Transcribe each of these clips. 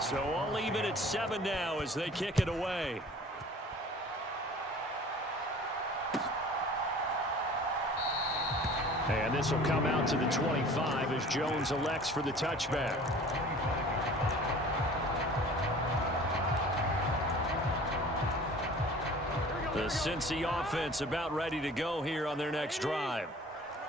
So I'll leave it at 7 now as they kick it away. And this will come out to the 25 as Jones elects for the touchback. The Cincy offense about ready to go here on their next drive.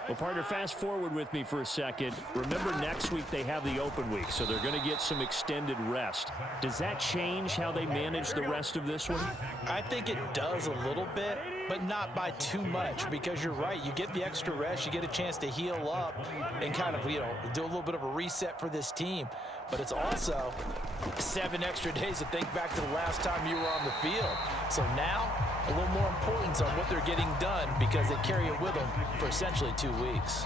Well, partner, fast forward with me for a second. Remember, next week they have the open week, so they're going to get some extended rest. Does that change how they manage the rest of this one? I think it does a little bit, but not by too much, because you're right. You get the extra rest, you get a chance to heal up and kind of, do a little bit of a reset for this team. But it's also 7 extra days to think back to the last time you were on the field. So now, a little more importance on what they're getting done because they carry it with them for essentially 2 weeks.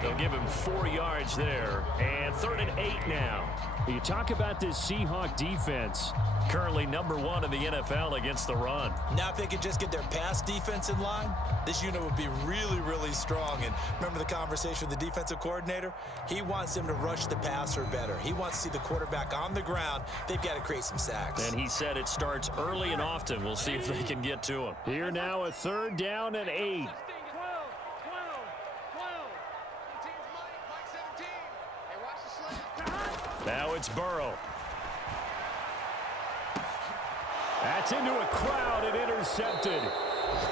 They'll give him 4 yards there, and 3rd and 8 now. You talk about this Seahawk defense, currently #1 in the NFL against the run. Now if they could just get their pass defense in line, this unit would be really, really strong. And remember the conversation with the defensive coordinator? He wants them to rush the passer better. He wants to see the quarterback on the ground. They've got to create some sacks. And he said it starts early and often. We'll see if they can get to him. Here now, a 3rd down and 8. Now it's Burrow. That's into a crowd and intercepted.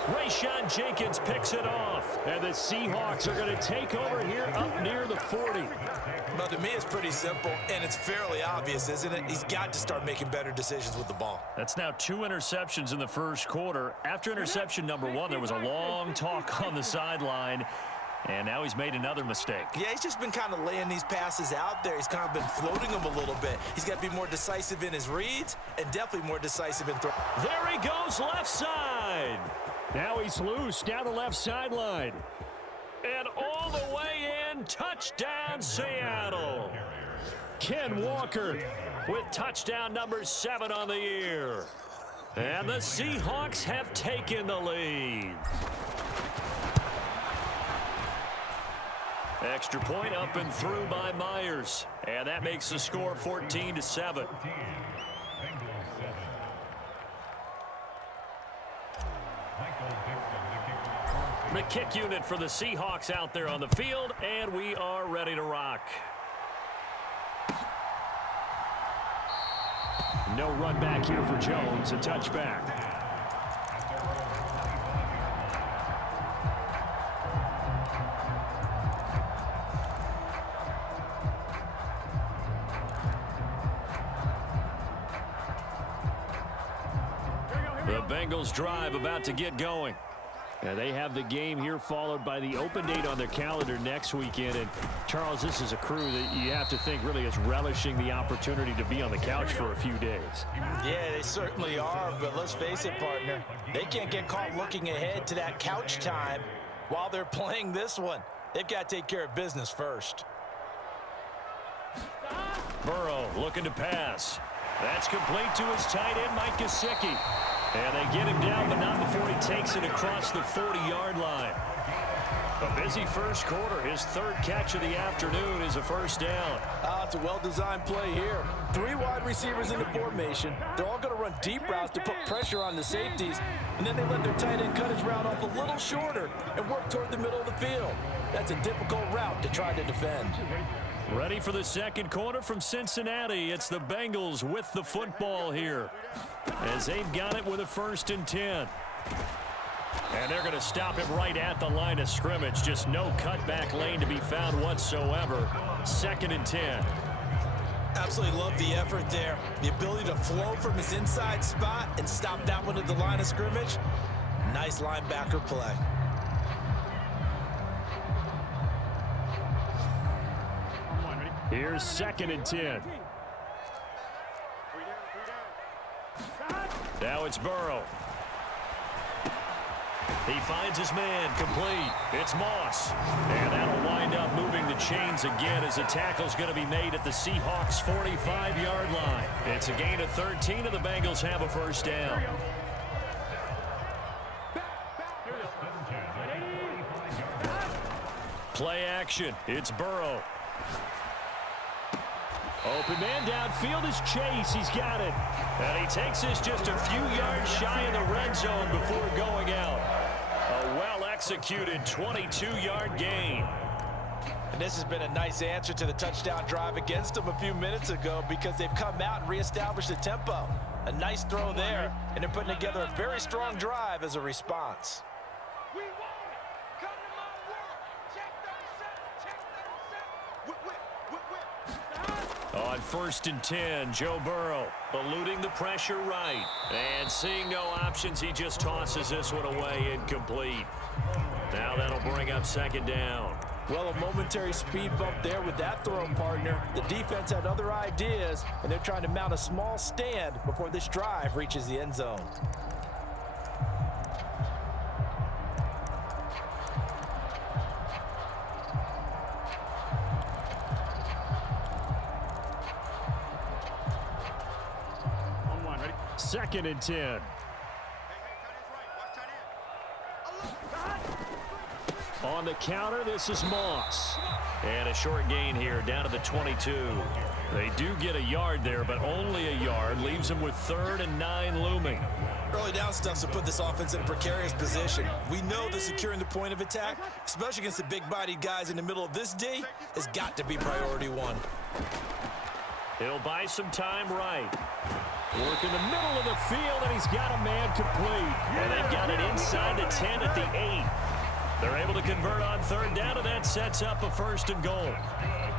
Rayshon Jenkins picks it off. And the Seahawks are going to take over here up near the 40. Well, to me, it's pretty simple, and it's fairly obvious, isn't it? He's got to start making better decisions with the ball. That's now 2 interceptions in the first quarter. After interception #1, there was a long talk on the sideline. And now he's made another mistake. Yeah, he's just been kind of laying these passes out there. He's kind of been floating them a little bit. He's got to be more decisive in his reads and definitely more decisive in throw. There he goes, left side. Now he's loose down the left sideline. And all the way in, touchdown Seattle. Ken Walker with touchdown #7 on the year. And the Seahawks have taken the lead. Extra point up and through by Myers. And that makes the score 14-7. The kick unit for the Seahawks out there on the field, and we are ready to rock. No run back here for Jones, a touchback. The Bengals drive about to get going. And they have the game here followed by the open date on their calendar next weekend. And, Charles, this is a crew that you have to think really is relishing the opportunity to be on the couch for a few days. Yeah, they certainly are, but let's face it, partner. They can't get caught looking ahead to that couch time while they're playing this one. They've got to take care of business first. Burrow looking to pass. That's complete to his tight end, Mike Gesicki. And they get him down, but not before he takes it across the 40-yard line. A busy first quarter. His 3rd catch of the afternoon is a first down. It's a well-designed play here. 3 wide receivers in the formation. They're all going to run deep routes to put pressure on the safeties. And then they let their tight end cut his route off a little shorter and work toward the middle of the field. That's a difficult route to try to defend. Ready for the second quarter from Cincinnati. It's the Bengals with the football here, as they've got it with a 1st and 10. And they're going to stop him right at the line of scrimmage. Just no cutback lane to be found whatsoever. 2nd and 10. Absolutely love the effort there. The ability to flow from his inside spot and stop that one at the line of scrimmage. Nice linebacker play. Here's 2nd and 10. Now it's Burrow. He finds his man, complete. It's Moss. And that'll wind up moving the chains again as the tackle's going to be made at the Seahawks' 45-yard line. It's a gain of 13, and the Bengals have a first down. Play action. It's Burrow. Open man downfield is Chase. He's got it. And he takes this just a few yards shy of the red zone before going out. A well-executed 22-yard gain. And this has been a nice answer to the touchdown drive against them a few minutes ago because they've come out and reestablished the tempo. A nice throw there, and they're putting together a very strong drive as a response. On 1st and 10, Joe Burrow eluding the pressure right. And seeing no options, he just tosses this one away incomplete. Now that'll bring up 2nd down. Well, a momentary speed bump there with that throw, partner. The defense had other ideas, and they're trying to mount a small stand before this drive reaches the end zone. Second and 10. On the counter, this is Moss. And a short gain here down to the 22. They do get a yard there, but only a yard. Leaves them with 3rd and 9 looming. Early down stuff to put this offense in a precarious position. We know that securing the point of attack, especially against the big-bodied guys in the middle of this D, has got to be priority one. He'll buy some time right. Work in the middle of the field, and he's got a man complete. And they've got it inside the 10 at the 8. They're able to convert on 3rd down, and that sets up a 1st and goal.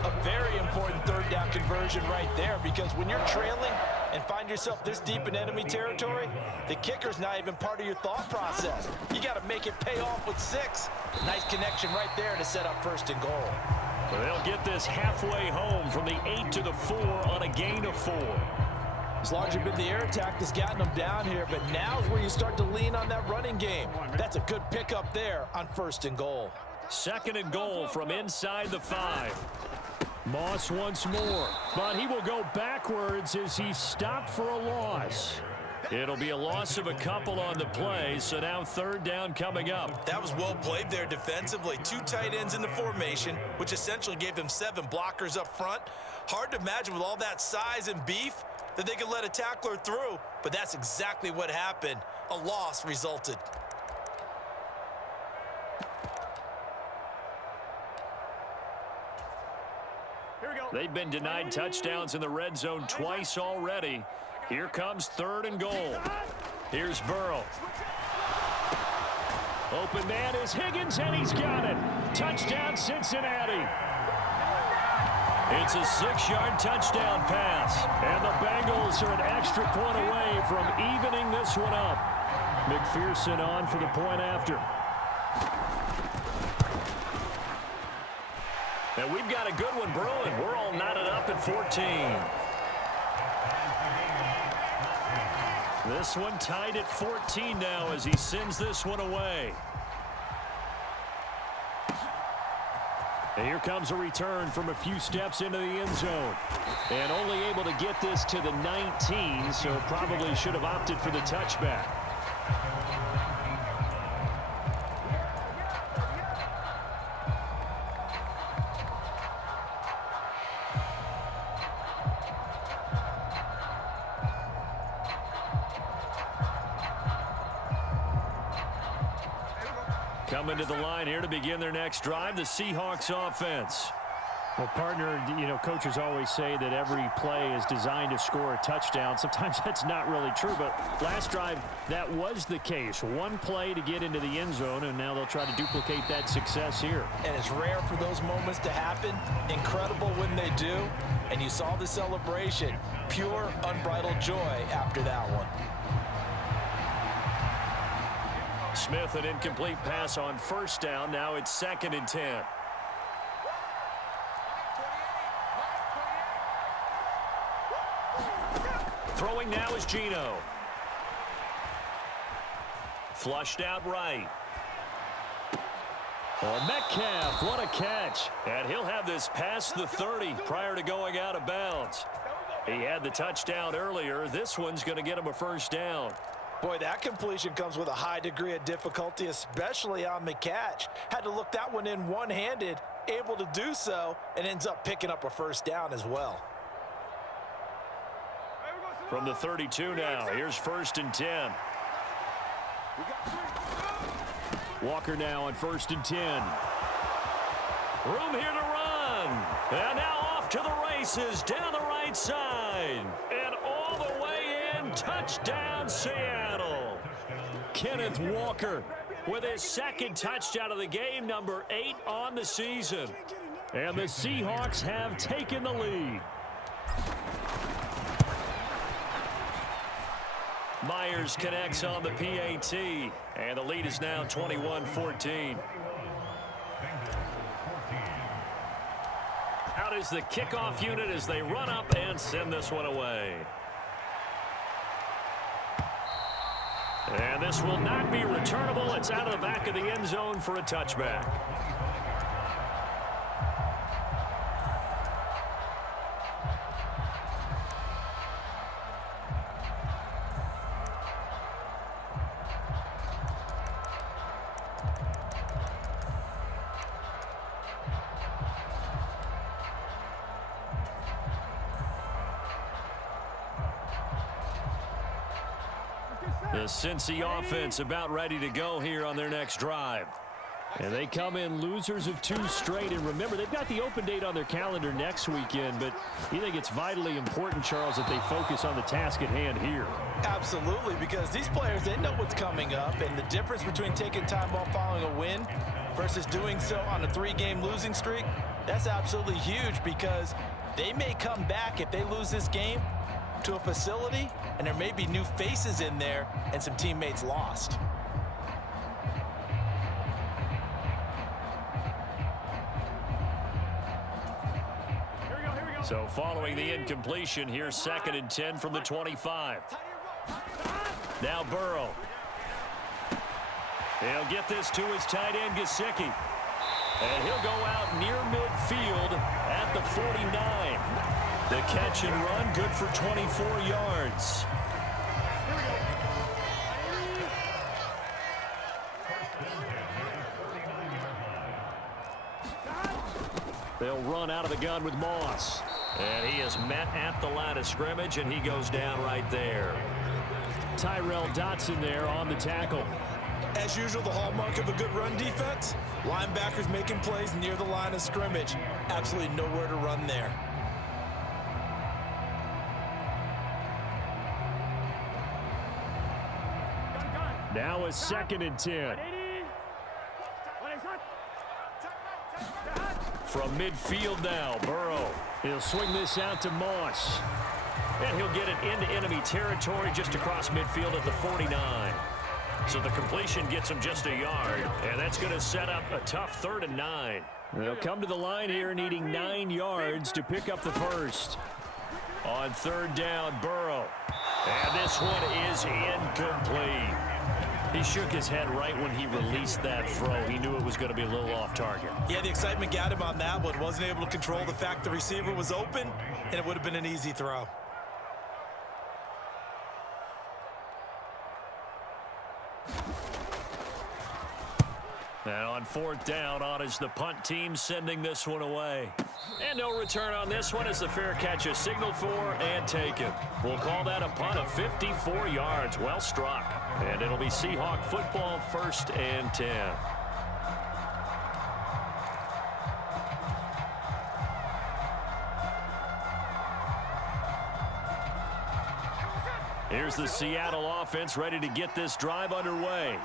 A very important 3rd down conversion right there, because when you're trailing and find yourself this deep in enemy territory, the kicker's not even part of your thought process. You got to make it pay off with 6. Nice connection right there to set up 1st and goal. Well, they'll get this halfway home from the 8 to the 4 on a gain of 4. It's largely been the air attack that's gotten them down here, but now is where you start to lean on that running game. That's a good pickup there on 1st and goal. 2nd and goal from inside the 5. Moss once more, but he will go backwards as he's stopped for a loss. It'll be a loss of a couple on the play, so now 3rd down coming up. That was well played there defensively. 2 tight ends in the formation, which essentially gave them 7 blockers up front. Hard to imagine with all that size and beef that they could let a tackler through, but that's exactly what happened. A loss resulted. They've been denied touchdowns in the red zone twice already. Here comes 3rd and goal. Here's Burrow. Open man is Higgins, and he's got it. Touchdown, Cincinnati. It's a 6-yard touchdown pass, and the Bengals are an extra point away from evening this one up. McPherson on for the point after. And we've got a good one brewing. We're all knotted up at 14. This one tied at 14 now as he sends this one away. And here comes a return from a few steps into the end zone. And only able to get this to the 19, so probably should have opted for the touchback. Coming to the line here to begin their next drive, the Seahawks offense. Well, partner, you know, coaches always say that every play is designed to score a touchdown. Sometimes that's not really true, but last drive, that was the case. One play to get into the end zone, and now they'll try to duplicate that success here. And it's rare for those moments to happen. Incredible when they do. And you saw the celebration. Pure, unbridled joy after that one. Smith, an incomplete pass on 1st down. Now it's 2nd and 10. Throwing now is Geno. Flushed out right. Oh, Metcalf, what a catch. And he'll have this past the 30 prior to going out of bounds. He had the touchdown earlier. This one's going to get him a 1st down. Boy, that completion comes with a high degree of difficulty, especially on the catch. Had to look that one in one-handed, able to do so, and ends up picking up a 1st down as well. From the 32 now, here's 1st and 10. Walker now on 1st and 10. Room here to run. And now off to the races down the right side. And all the way in, touchdown Seattle. Kenneth Walker with his 2nd touchdown of the game, number 8 on the season. And the Seahawks have taken the lead. Myers connects on the PAT, and the lead is now 21-14. Out is the kickoff unit as they run up and send this one away. And this will not be returnable. It's out of the back of the end zone for a touchback. The Cincy offense about ready to go here on their next drive. And they come in losers of 2 straight. And remember, they've got the open date on their calendar next weekend. But you think it's vitally important, Charles, that they focus on the task at hand here? Absolutely, because these players, they know what's coming up. And the difference between taking time off following a win versus doing so on a 3-game losing streak, that's absolutely huge, because they may come back if they lose this game to a facility, and there may be new faces in there and some teammates lost. So following the incompletion, here's 2nd and 10 from the 25. Now Burrow. He'll get this to his tight end, Gesicki. And he'll go out near midfield at the 49. The catch and run, good for 24 yards. They'll run out of the gun with Moss. And he is met at the line of scrimmage, and he goes down right there. Tyrell Dotson there on the tackle. As usual, the hallmark of a good run defense, linebackers making plays near the line of scrimmage. Absolutely nowhere to run there. Now a 2nd and 10. From midfield now, Burrow. He'll swing this out to Moss. And he'll get it into enemy territory just across midfield at the 49. So the completion gets him just a yard. And that's going to set up a tough 3rd and 9. They'll come to the line here needing 9 yards to pick up the first. On 3rd down, Burrow. And this one is incomplete. He shook his head right when he released that throw. He knew it was going to be a little off target. Yeah, the excitement got him on that one. Wasn't able to control the fact the receiver was open, and it would have been an easy throw. And on 4th down, on is the punt team sending this one away. And no return on this one as the fair catch is signaled for and taken. We'll call that a punt of 54 yards. Well struck. And it'll be Seahawk football, 1st and 10. Here's the Seattle offense ready to get this drive underway.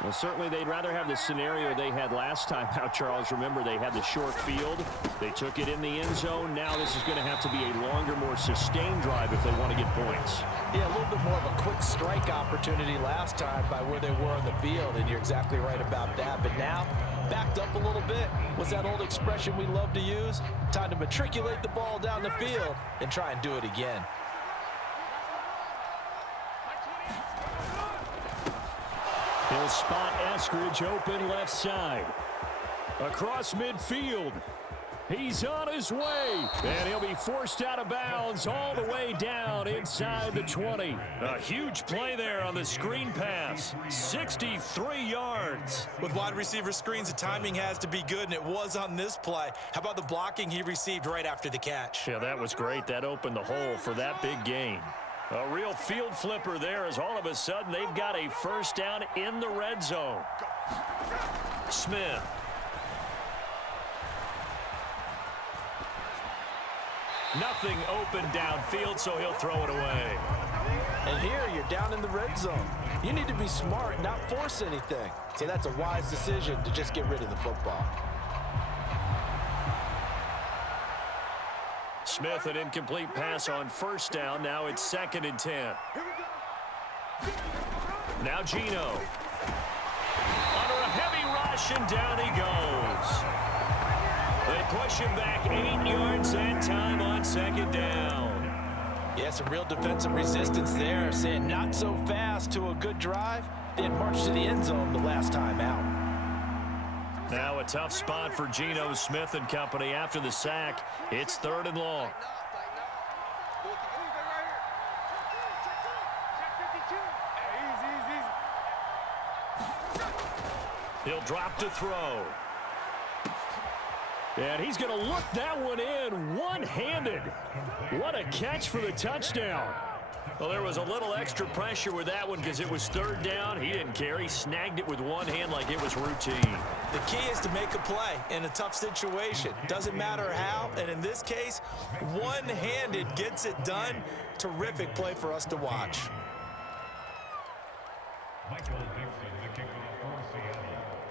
Well, certainly they'd rather have the scenario they had last time out, Charles. Remember, they had the short field. They took it in the end zone. Now this is going to have to be a longer, more sustained drive if they want to get points. Yeah, a little bit more of a quick strike opportunity last time by where they were on the field, and you're exactly right about that. But now, backed up a little bit. What's that old expression we love to use? Time to matriculate the ball down the field and try and do it again. He'll spot Eskridge open left side. Across midfield. He's on his way. And he'll be forced out of bounds all the way down inside the 20. A huge play there on the screen pass. 63 yards. With wide receiver screens, the timing has to be good, and it was on this play. How about the blocking he received right after the catch? Yeah, that was great. That opened the hole for that big gain. A real field flipper there as all of a sudden they've got a first down in the red zone. Smith. Nothing open downfield, so he'll throw it away. And here you're down in the red zone. You need to be smart, not force anything. So that's a wise decision to just get rid of the football. Smith, an incomplete pass on first down. Now it's 2nd and 10. Now Geno. Under a heavy rush, and down he goes. They push him back 8 yards that time on 2nd down. Yeah, some real defensive resistance there, saying not so fast to a good drive. They had marched to the end zone the last time out. Now a tough spot for Geno Smith and company after the sack. It's 3rd and long. He'll drop to throw. And he's going to look that one in one-handed. What a catch for the touchdown. Well, there was a little extra pressure with that one because it was 3rd down. He didn't care. He snagged it with one hand like it was routine. The key is to make a play in a tough situation. Doesn't matter how, and in this case, one-handed gets it done. Terrific play for us to watch.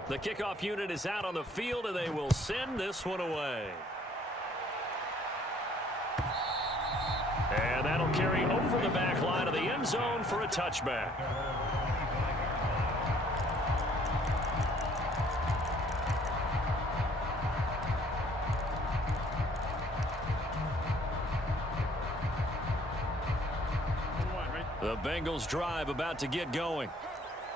The kickoff unit is out on the field, and they will send this one away. And that'll carry over the back line of the end zone for a touchback. The Bengals drive about to get going.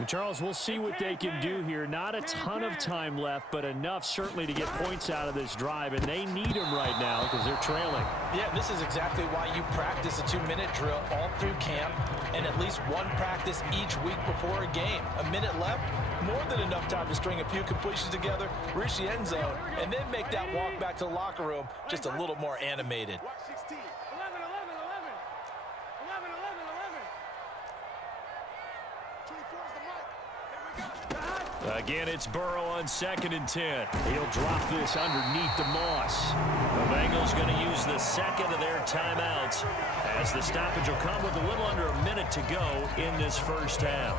Charles, we'll see what they can do here. Not a ton of time left, but enough certainly to get points out of this drive, and they need them right now because they're trailing. Yeah, this is exactly why you practice a 2-minute drill all through camp and at least one practice each week before a game. A minute left, more than enough time to string a few completions together, reach the end zone, and then make that walk back to the locker room just a little more animated. Again, it's Burrow on 2nd and 10. He'll drop this underneath the Moss. The Bengals going to use the second of their timeouts as the stoppage will come with a little under a minute to go in this first half.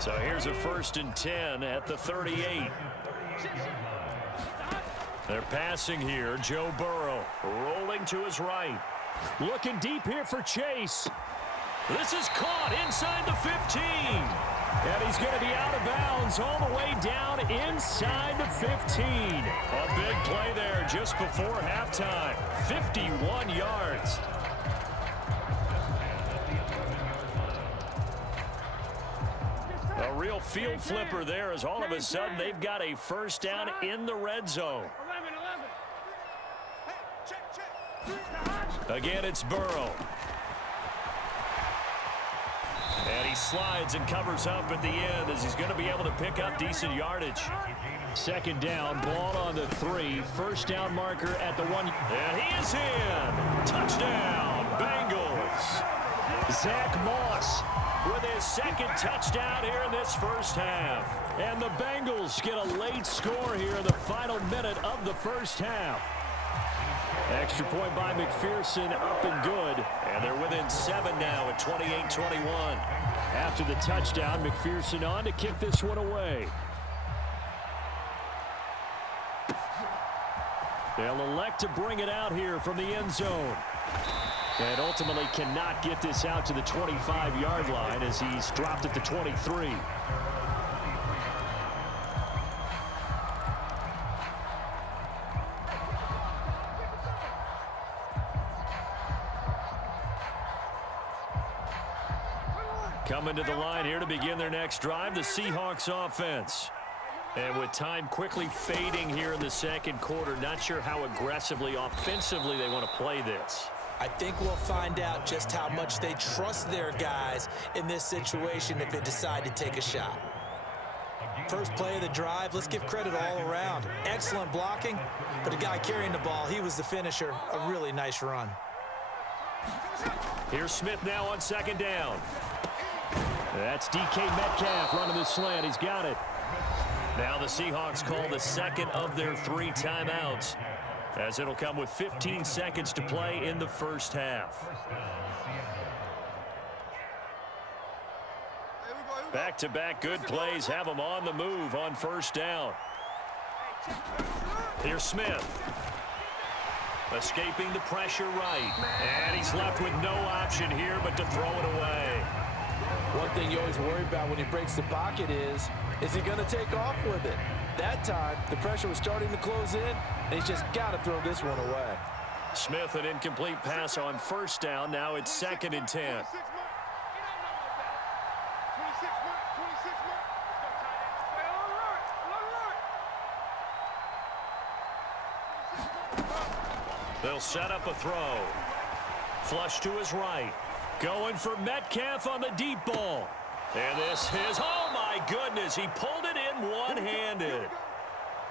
So here's a 1st and 10 at the 38. They're passing here. Joe Burrow rolling to his right. Looking deep here for Chase. This is caught inside the 15. And he's going to be out of bounds all the way down inside the 15. A big play there just before halftime. 51 yards. A real field flipper there as all of a sudden they've got a first down in the red zone. Again, it's Burrow. And he slides and covers up at the end as he's going to be able to pick up decent yardage. 2nd down, ball on the 3. First down marker at the 1. And he is in. Touchdown, Bengals. Zach Moss With his 2nd touchdown here in this first half. And the Bengals get a late score here in the final minute of the first half. Extra point by McPherson, up and good. And they're within 7 now at 28-21. After the touchdown, McPherson on to kick this one away. They'll elect to bring it out here from the end zone. And ultimately cannot get this out to the 25-yard line as he's dropped at the 23. Coming to the line here to begin their next drive, the Seahawks offense. And with time quickly fading here in the second quarter, not sure how aggressively, offensively they want to play this. I think we'll find out just how much they trust their guys in this situation if they decide to take a shot. First play of the drive, let's give credit all around. Excellent blocking, but the guy carrying the ball, he was the finisher. A really nice run. Here's Smith now on second down. That's DK Metcalf running the slant. He's got it. Now the Seahawks call the second of their 3 timeouts, as it'll come with 15 seconds to play in the first half. Back-to-back good plays have them on the move on first down. Here's Smith. Escaping the pressure right. And he's left with no option here but to throw it away. One thing you always worry about when he breaks the pocket is he going to take off with it? That time, the pressure was starting to close in, and he's just got to throw this one away. Smith, an incomplete pass on first down. Now it's 2nd and 10. They'll set up a throw. Flush to his right. Going for Metcalf on the deep ball. And this is, oh my goodness, he pulled it in one-handed.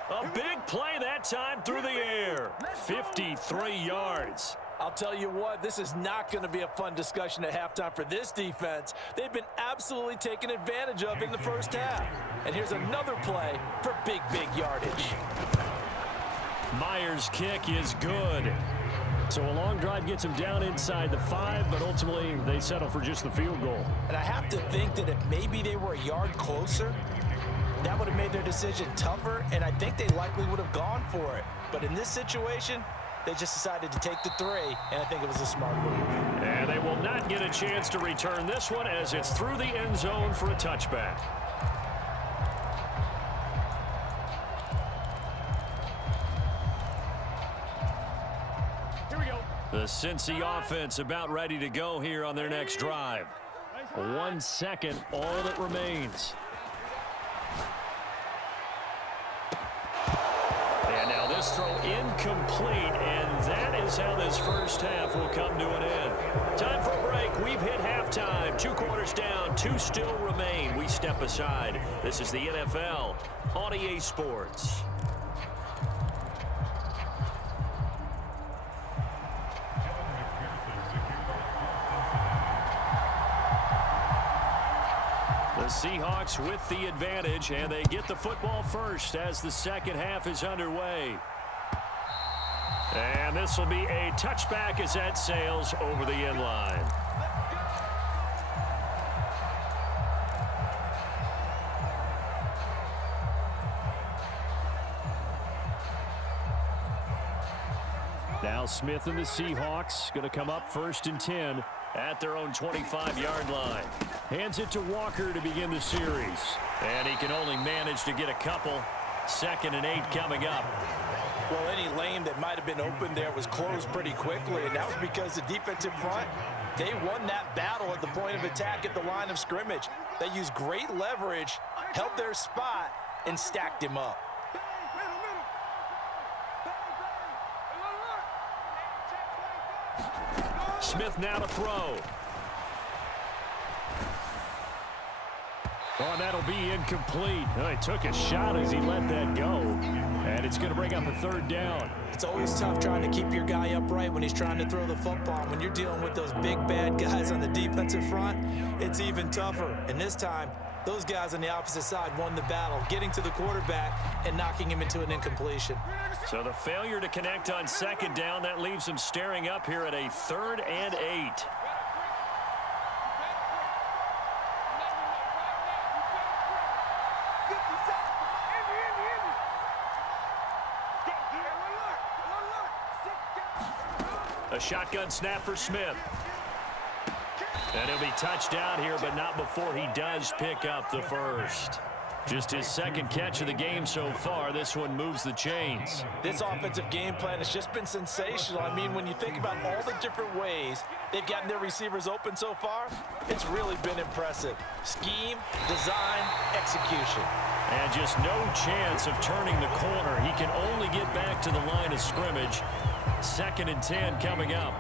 A big play that time through the air. 53 yards. I'll tell you what, this is not going to be a fun discussion at halftime for this defense. They've been absolutely taken advantage of in the first half. And here's another play for big yardage. Myers' kick is good. So a long drive gets him down inside the 5, but ultimately they settle for just the field goal. And I have to think that if maybe they were a yard closer, that would have made their decision tougher, and I think they likely would have gone for it. But in this situation, they just decided to take the 3, and I think it was a smart move. And they will not get a chance to return this one as it's through the end zone for a touchback. The Cincy offense about ready to go here on their next drive. 1 second, all that remains. And now this throw incomplete, and that is how this first half will come to an end. Time for a break. We've hit halftime. 2 quarters down, 2 still remain. We step aside. This is the NFL on EA Sports. The Seahawks with the advantage, and they get the football first as the second half is underway. And this will be a touchback as that sails over the end line. Now Smith and the Seahawks going to come up 1st and 10 at their own 25-yard line. Hands it to Walker to begin the series. And he can only manage to get a couple. 2nd and 8 coming up. Well, any lane that might have been open there was closed pretty quickly, and that was because the defensive front, they won that battle at the point of attack at the line of scrimmage. They used great leverage, held their spot, and stacked him up. Smith now to throw. Oh, and that'll be incomplete. Oh, he took a shot as he let that go. And it's going to bring up a 3rd down. It's always tough trying to keep your guy upright when he's trying to throw the football. When you're dealing with those big, bad guys on the defensive front, it's even tougher. And this time, those guys on the opposite side won the battle, getting to the quarterback and knocking him into an incompletion. So the failure to connect on 2nd down, that leaves them staring up here at a 3rd and 8. A shotgun snap for Smith. And he'll be touched down here, but not before he does pick up the first. Just his 2nd catch of the game so far. This one moves the chains. This offensive game plan has just been sensational. I mean, when you think about all the different ways they've gotten their receivers open so far, it's really been impressive. Scheme, design, execution. And just no chance of turning the corner. He can only get back to the line of scrimmage. 2nd and 10 coming up.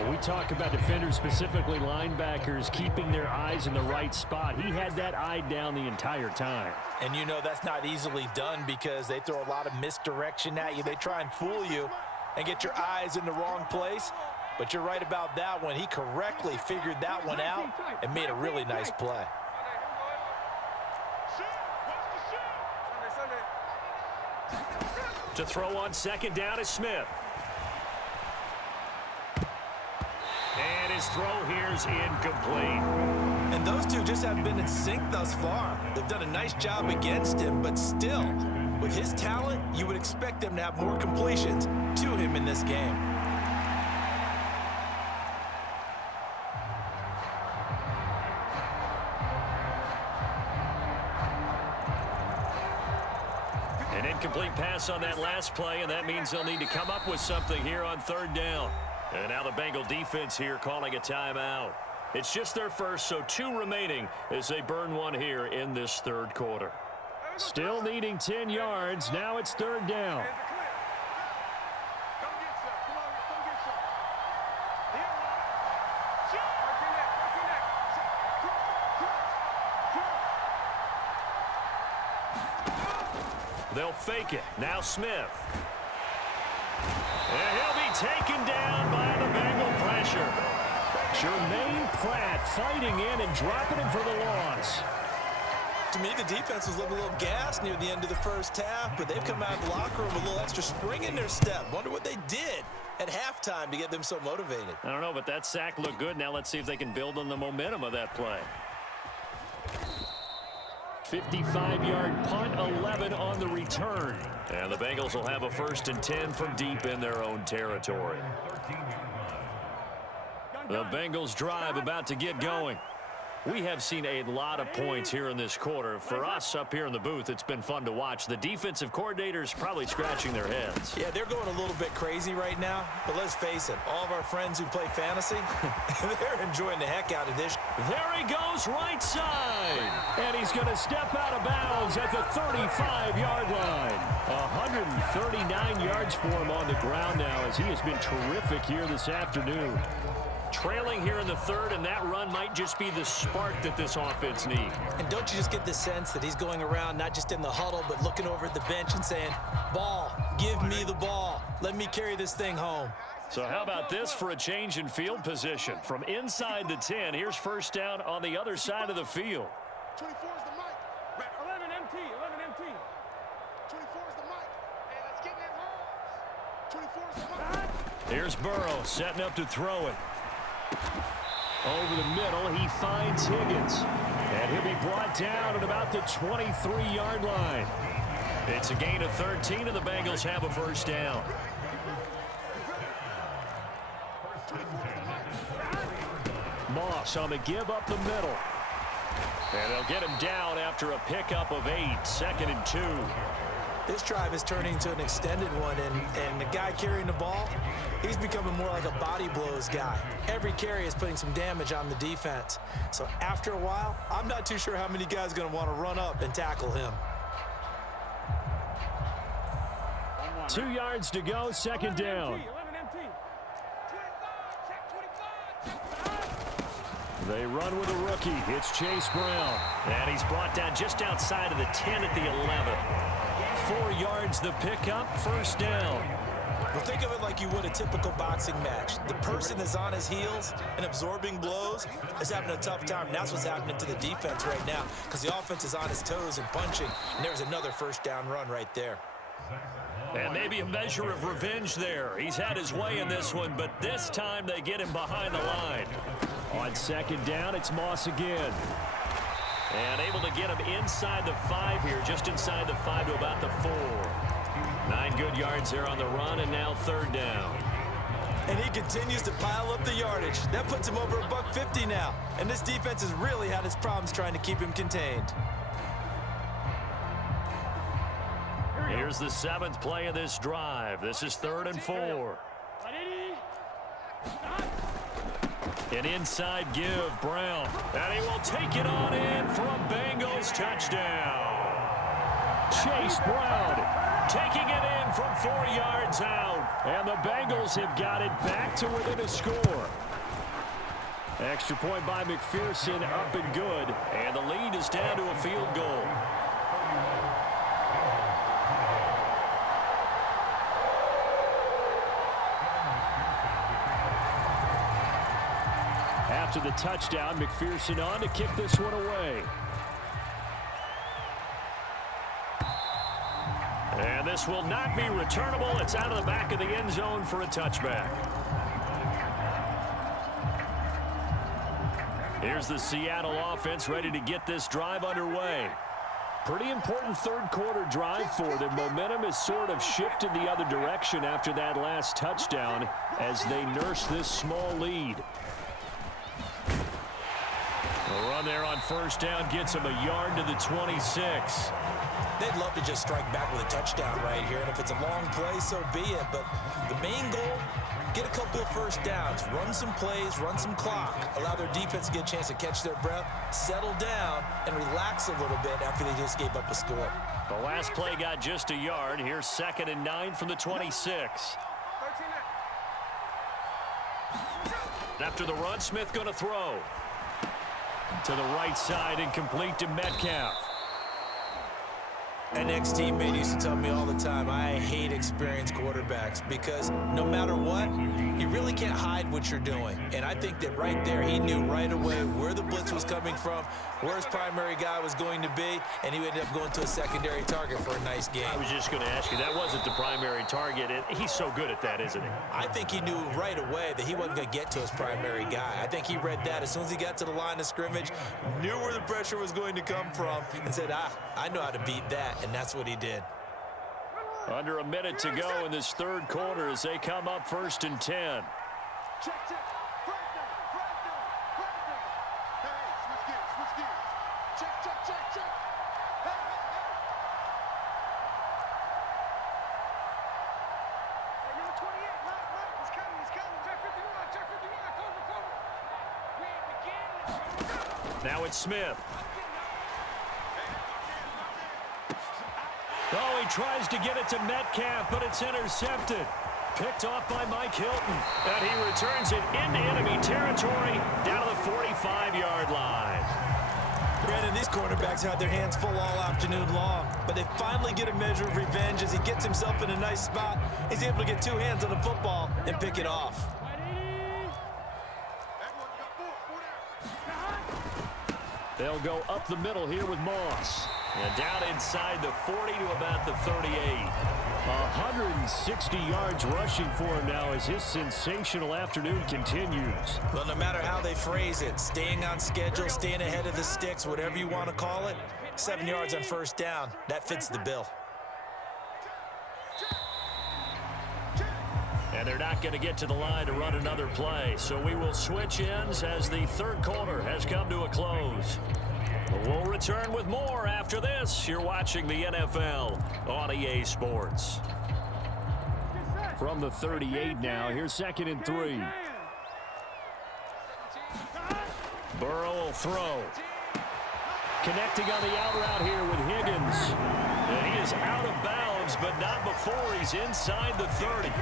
When we talk about defenders, specifically linebackers, keeping their eyes in the right spot, he had that eye down the entire time. And you know that's not easily done because they throw a lot of misdirection at you. They try and fool you and get your eyes in the wrong place. But you're right about that one. He correctly figured that one out and made a really nice play. To throw on second down is Smith. And his throw here is incomplete. And those two just haven't been in sync thus far. They've done a nice job against him, but still, with his talent, you would expect them to have more completions to him in this game. An incomplete pass on that last play, and that means they'll need to come up with something here on third down. And now the Bengal defense here calling a timeout. It's just their first, so 2 remaining as they burn one here in this third quarter. Still needing 10 yards. Now it's third down. They'll fake it. Now Smith. And he'll be taken down by the Bengal pressure. Jermaine Pratt fighting in and dropping him for the loss. To me, the defense was looking a little gassed near the end of the first half, but they've come out of the locker room with a little extra spring in their step. Wonder what they did at halftime to get them so motivated. I don't know, but that sack looked good. Now let's see if they can build on the momentum of that play. 55-yard punt, 11 on the return. And the Bengals will have a 1st and 10 from deep in their own territory. The Bengals drive about to get going. We have seen a lot of points here in this quarter. For us up here in the booth, it's been fun to watch. The defensive coordinators probably scratching their heads. Yeah, they're going a little bit crazy right now, but let's face it, all of our friends who play fantasy, they're enjoying the heck out of this. There he goes, right side. And he's going to step out of bounds at the 35-yard line. 139 yards for him on the ground now as he has been terrific here this afternoon. Trailing here in the third, and that run might just be the spark that this offense needs. And don't you just get the sense that he's going around not just in the huddle, but looking over at the bench and saying, ball, give me the ball. Let me carry this thing home. So how about this for a change in field position? From inside the 10, here's first down on the other side of the field. 24 is the mic. 11 MT, 11 MT. 24 is the mic. Hey, let's get that home. 24 is the mic. Here's Burrow setting up to throw it. Over the middle, he finds Higgins. And he'll be brought down at about the 23-yard line. It's a gain of 13, and the Bengals have a first down. Moss on the give up the middle. And they'll get him down after a pickup of 8, 2nd and 2. This drive is turning into an extended one, and the guy carrying the ball, he's becoming more like a body blows guy. Every carry is putting some damage on the defense. So after a while, I'm not too sure how many guys are going to want to run up and tackle him. 2 yards to go, second down. They run with a rookie. It's Chase Brown. And he's brought down just outside of the 10 at the 11. 4 yards the pickup, first down. Well, think of it like you would a typical boxing match. The person is on his heels and absorbing blows is having a tough time. And that's what's happening to the defense right now because the offense is on his toes and punching. And there's another first down run right there. And maybe a measure of revenge there. He's had his way in this one, but this time they get him behind the line. On second down, it's Moss again. And able to get him inside the 5 here, just inside the 5 to about the 4. 9 good yards there on the run, and now third down. And he continues to pile up the yardage. That puts him over $150 now. And this defense has really had its problems trying to keep him contained. Here's the 7th play of this drive. This is 3rd and 4. An inside give, Brown. And he will take it on in for a Bengals touchdown. Chase Brown taking it in from 4 yards out. And the Bengals have got it back to within a score. Extra point by McPherson, up and good. And the lead is down to a field goal. after the touchdown. McPherson on to kick this one away. And this will not be returnable. It's out of the back of the end zone for a touchback. Here's the Seattle offense ready to get this drive underway. Pretty important third quarter drive for them. Momentum has sort of shifted the other direction after that last touchdown as they nurse this small lead. A run there on first down gets them a yard to the 26. They'd love to just strike back with a touchdown right here, and if it's a long play, so be it. But the main goal, get a couple of first downs, run some plays, run some clock, allow their defense to get a chance to catch their breath, settle down, and relax a little bit after they just gave up a score. The last play got just a yard. Here's 2nd and 9 from the 26. After the run, Smith going to throw. To the right side and complete to Metcalf. An ex-teammate used to tell me all the time, I hate experienced quarterbacks because no matter what, you really can't hide what you're doing. And I think that right there, he knew right away where the blitz was coming from, where his primary guy was going to be, and he ended up going to a secondary target for a nice game. I was just going to ask you, that wasn't the primary target. He's so good at that, isn't he? I think he knew right away that he wasn't going to get to his primary guy. I think he read that as soon as he got to the line of scrimmage, knew where the pressure was going to come from, and said, I know how to beat that. And that's what he did. Under a minute to go in this third quarter as they come up 1st and 10. Check, check. Break down. Hey, switch gears. Check. Hey. Hey, number 28, Mike, he's coming. Check 51, cover. We ain't beginning. Now it's Smith. Oh, he tries to get it to Metcalf, but it's intercepted. Picked off by Mike Hilton. And he returns it into enemy territory down to the 45-yard line. Brandon, these quarterbacks had their hands full all afternoon long, but they finally get a measure of revenge as he gets himself in a nice spot. He's able to get 2 hands on the football and pick it off. They'll go up the middle here with Moss. And down inside the 40 to about the 38. 160 yards rushing for him now as his sensational afternoon continues. Well, no matter how they phrase it, staying on schedule, staying ahead of the sticks, whatever you want to call it, 7 yards on first down, that fits the bill. And they're not going to get to the line to run another play. So we will switch ends as the third quarter has come to a close. We'll return with more after this. You're watching the NFL on EA Sports. From the 38 now, here's 2nd and 3. Burrow will throw. Connecting on the out route here with Higgins. And he is out of bounds, but not before he's inside the 30.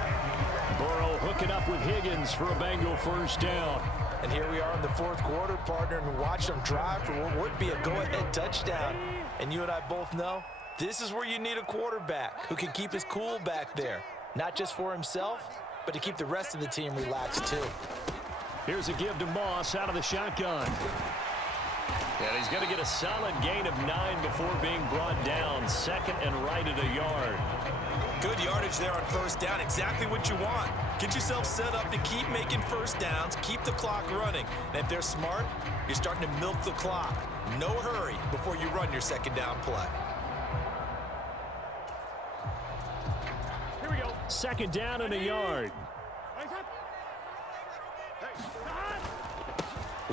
Burrow hooking up with Higgins for a Bengal first down. And here we are in the fourth quarter, partner, and watch them drive for what would be a go-ahead touchdown. And you and I both know this is where you need a quarterback who can keep his cool back there. Not just for himself, but to keep the rest of the team relaxed too. Here's a give to Moss out of the shotgun. And he's going to get a solid gain of 9 before being brought down. 2nd and right at a yard. Good yardage there on first down. Exactly what you want. Get yourself set up to keep making first downs, keep the clock running. And if they're smart, you're starting to milk the clock. No hurry before you run your 2nd down play. Here we go. 2nd down and a yard.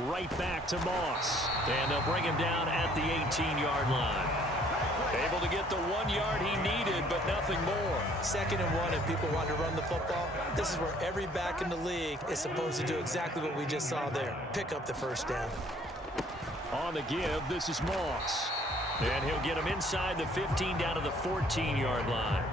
Right back to Moss. And they'll bring him down at the 18-yard line. Able to get the 1 yard he needed, but nothing more. 2nd and 1, and people want to run the football. This is where every back in the league is supposed to do exactly what we just saw there. Pick up the first down. On the give, this is Moss. And he'll get him inside the 15 down to the 14-yard line.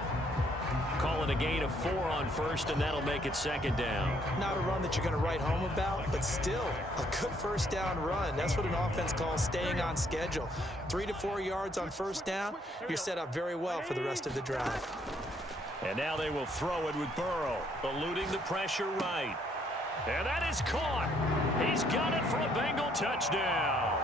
Call it a gain of 4 on first, and that'll make it 2nd down. Not a run that you're going to write home about, but still a good first down run. That's what an offense calls staying on schedule. 3 to 4 yards on first down, you're set up very well for the rest of the drive. And now they will throw it with Burrow, eluding the pressure right. And that is caught. He's got it for a Bengal touchdown.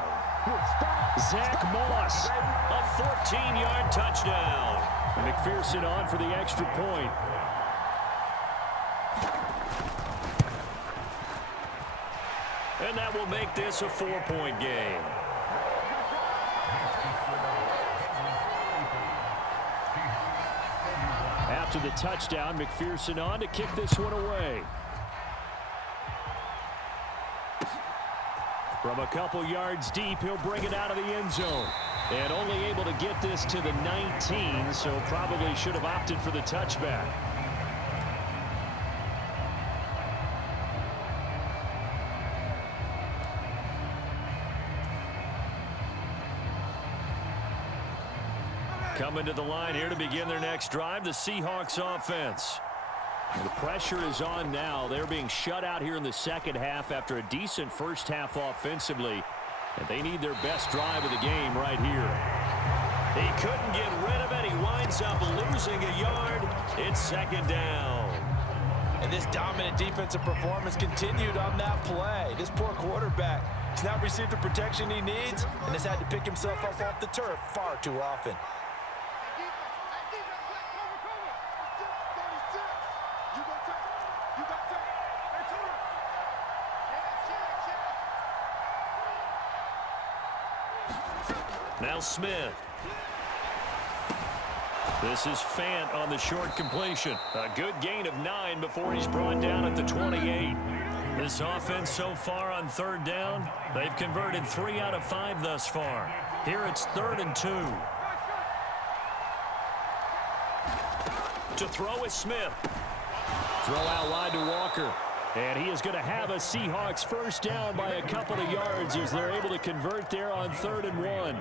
Zach Moss, a 14-yard touchdown. McPherson on for the extra point. And that will make this a 4-point game. After the touchdown, McPherson on to kick this one away. From a couple yards deep, he'll bring it out of the end zone. And only able to get this to the 19, so probably should have opted for the touchback. Coming to the line here to begin their next drive, the Seahawks offense. The pressure is on now. They're being shut out here in the second half after a decent first half offensively. And they need their best drive of the game right here. He couldn't get rid of it. He winds up losing a yard. It's second down. And this dominant defensive performance continued on that play. This poor quarterback has not received the protection he needs and has had to pick himself up off the turf far too often. Now Smith. This is Fant on the short completion. A good gain of 9 before he's brought down at the 28. This offense so far on third down, they've converted 3 out of 5 thus far. Here it's 3rd and 2. To throw is Smith. Throw out wide to Walker. And he is going to have a Seahawks first down by a couple of yards as they're able to convert there on 3rd and 1.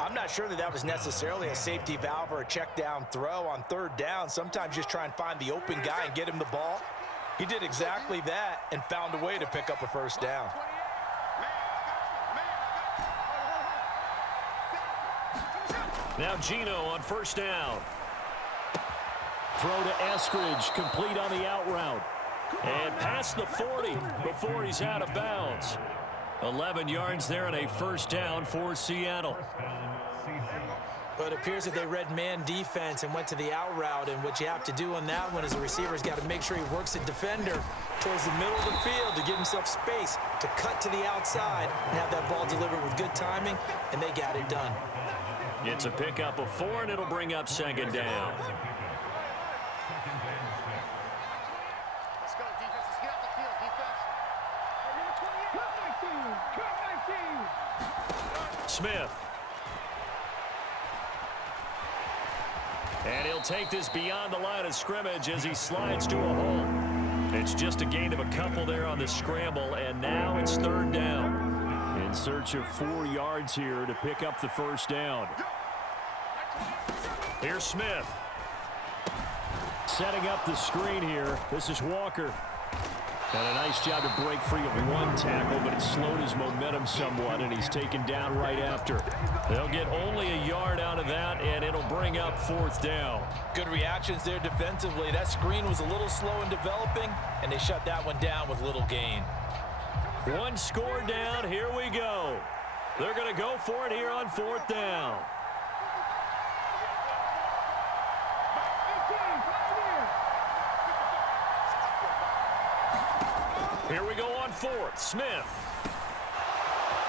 I'm not sure that was necessarily a safety valve or a check down throw on 3rd down. Sometimes just try and find the open guy and get him the ball. He did exactly that and found a way to pick up a first down. Now Gino on first down. Throw to Eskridge, complete on the out route. And past the 40 before he's out of bounds. 11 yards there and a first down for Seattle. But it appears that they read man defense and went to the out route, and what you have to do on that one is the receiver's got to make sure he works the defender towards the middle of the field to give himself space to cut to the outside and have that ball delivered with good timing, and they got it done. It's a pickup of 4, and it'll bring up second down. Let's go, defense. Let's get out the field, defense. Smith. And he'll take this beyond the line of scrimmage as he slides to a hole. It's just a gain of a couple there on the scramble, and now it's 3rd down. In search of 4 yards here to pick up the first down. Here's Smith. Setting up the screen here. This is Walker. And a nice job to break free of 1 tackle, but it slowed his momentum somewhat, and he's taken down right after. They'll get only a yard out of that, and it'll bring up 4th down. Good reactions there defensively. That screen was a little slow in developing, and they shut that one down with little gain. 1 score down. Here we go. They're going to go for it here on 4th down. Here we go on 4th. Smith.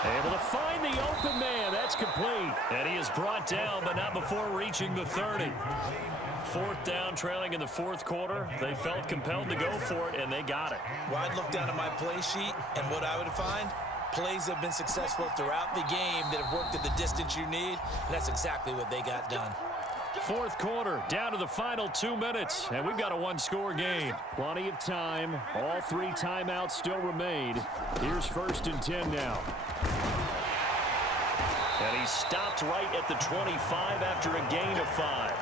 Able to find the open man. That's complete. And he is brought down, but not before reaching the 30. 4th down, trailing in the 4th quarter. They felt compelled to go for it, and they got it. Well, I'd look down at my play sheet, and what I would find, plays have been successful throughout the game that have worked at the distance you need, and that's exactly what they got done. 4th quarter, down to the final 2 minutes, and we've got a 1-score game. Plenty of time. All 3 timeouts still remain. Here's 1st and 10 now. And he stopped right at the 25 after a gain of 5.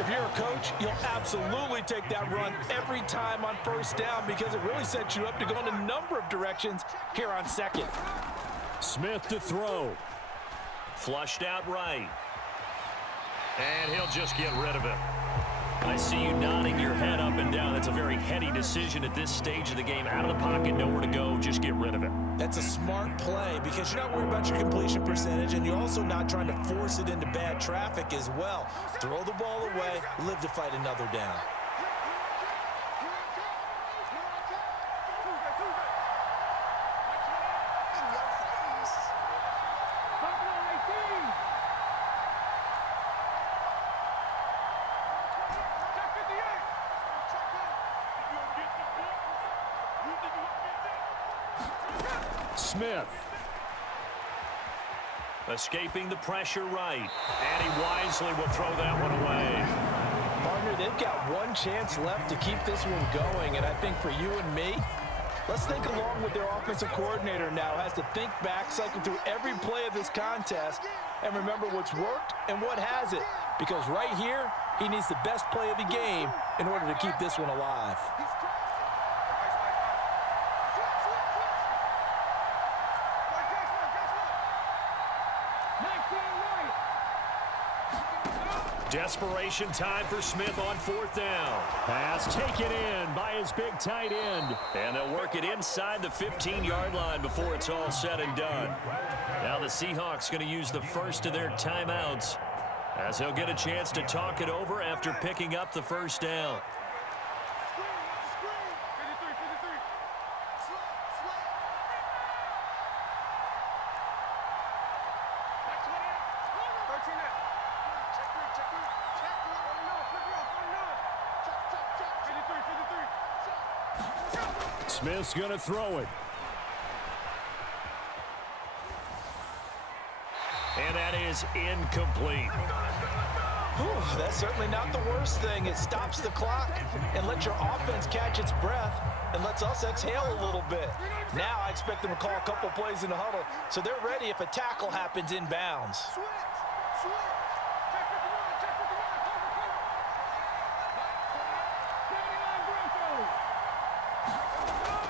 If you're a coach, you'll absolutely take that run every time on 1st down because it really sets you up to go in a number of directions here on 2nd. Smith to throw. Flushed out right. And he'll just get rid of it. I see you nodding your head up and down. That's a very heady decision at this stage of the game. Out of the pocket, nowhere to go, just get rid of it. That's a smart play because you're not worried about your completion percentage, and you're also not trying to force it into bad traffic as well. Throw the ball away, live to fight another down. Smith. Escaping the pressure right. And he wisely will throw that one away. Partner, they've got one chance left to keep this one going, and I think for you and me, let's think along with their offensive coordinator now. Has to think back, cycle through every play of this contest, and remember what's worked and what hasn't. Because right here, he needs the best play of the game in order to keep this one alive. Desperation time for Smith on 4th down. Pass taken in by his big tight end. And they'll work it inside the 15-yard line before it's all said and done. Now the Seahawks going to use the first of their timeouts as they'll get a chance to talk it over after picking up the first down. Smith's going to throw it. And that is incomplete. Whew, that's certainly not the worst thing. It stops the clock and lets your offense catch its breath and lets us exhale a little bit. Now I expect them to call a couple plays in the huddle so they're ready if a tackle happens inbounds.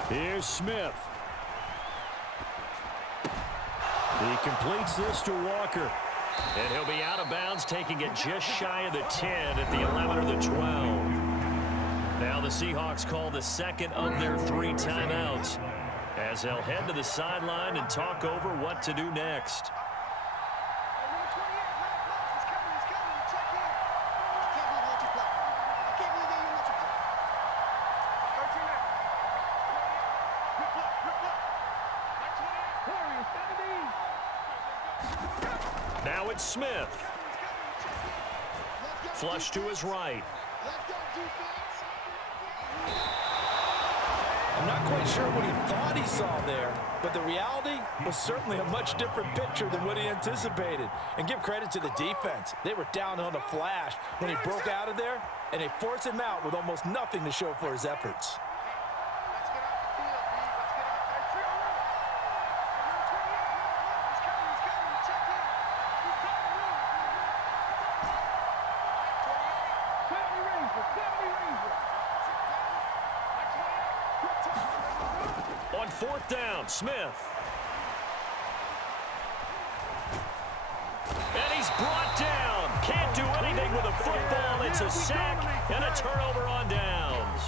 Here's Smith. He completes this to Walker. And he'll be out of bounds, taking it just shy of the 10 at the 11 or the 12. Now the Seahawks call the second of their 3 timeouts as they'll head to the sideline and talk over what to do next. Now it's Smith. Flush to his right. I'm not quite sure what he thought he saw there, but the reality was certainly a much different picture than what he anticipated. And give credit to the defense. They were down on a flash when he broke out of there, and they forced him out with almost nothing to show for his efforts. On 4th down, Smith. And he's brought down. Can't do anything with a football. It's a sack and a turnover on downs.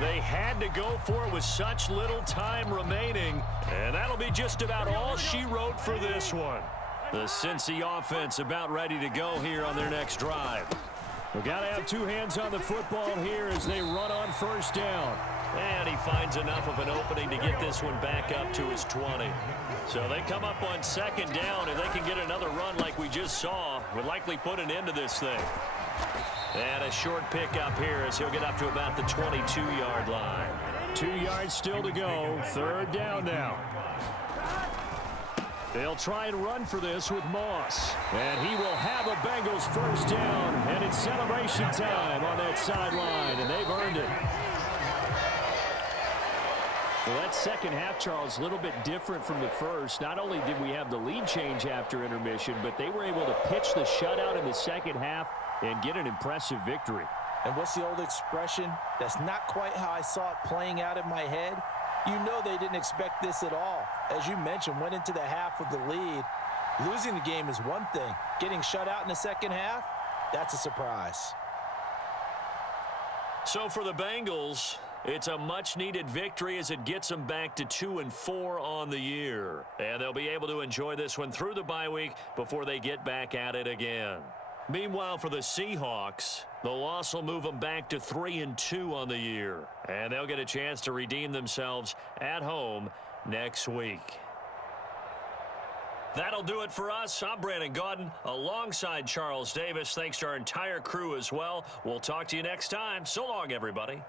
They had to go for it with such little time remaining. And that'll be just about all she wrote for this one. The Cincy offense about ready to go here on their next drive. We've got to have 2 hands on the football here as they run on 1st down. And he finds enough of an opening to get this one back up to his 20. So they come up on 2nd down, and they can get another run like we just saw. Would likely put an end to this thing. And a short pickup here as he'll get up to about the 22-yard line. 2 yards still to go. 3rd down now. They'll try and run for this with Moss. And he will have a Bengals 1st down. And it's celebration time on that sideline, and they've earned it. Well, that second half, Charles, a little bit different from the first. Not only did we have the lead change after intermission, but they were able to pitch the shutout in the second half and get an impressive victory. And what's the old expression? That's not quite how I saw it playing out in my head. You know they didn't expect this at all. As you mentioned, went into the half with the lead. Losing the game is one thing. Getting shut out in the second half, that's a surprise. So for the Bengals, it's a much-needed victory as it gets them back to 2-4 on the year. And they'll be able to enjoy this one through the bye week before they get back at it again. Meanwhile, for the Seahawks, the loss will move them back to 3-2 on the year. And they'll get a chance to redeem themselves at home next week. That'll do it for us. I'm Brandon Gaudin alongside Charles Davis. Thanks to our entire crew as well. We'll talk to you next time. So long, everybody.